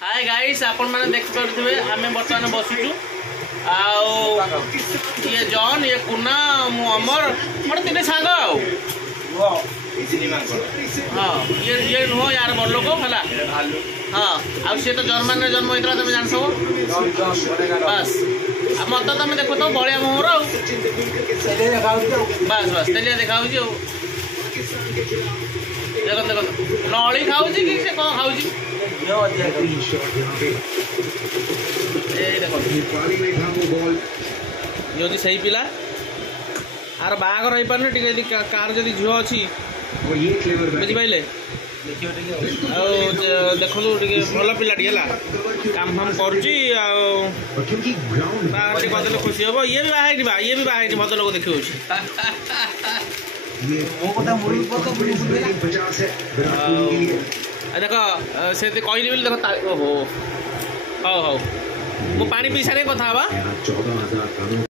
hi guys आपण माने देख पारुथिबे आमे बर्तमान बसुचु आउ ये जॉन ये कुना मु अमर मोर तीन सांग आउ हां ये नुह यार बड़ लोक हला हां आ से तो जर्मन रे जन्म होइतरा तुम जान सब बस आ मत तुम देखो तो बळिया मोहर आउ बस बस तेलिया देखाउ छी देखो देखो नळी खाउ छी कि से कोन खाउ छी यदि सही पिला आर बागर हो पारे टी कार जदि झील अच्छी बुझिपारे देखु भल पिलाटी है काम फाम कर खुशी हम ये भी बाहर ये भी बाहर भद्रलोक देखिए देख से कहली बोली देख ओहो हौ हौ मु पानी पी सारे कथा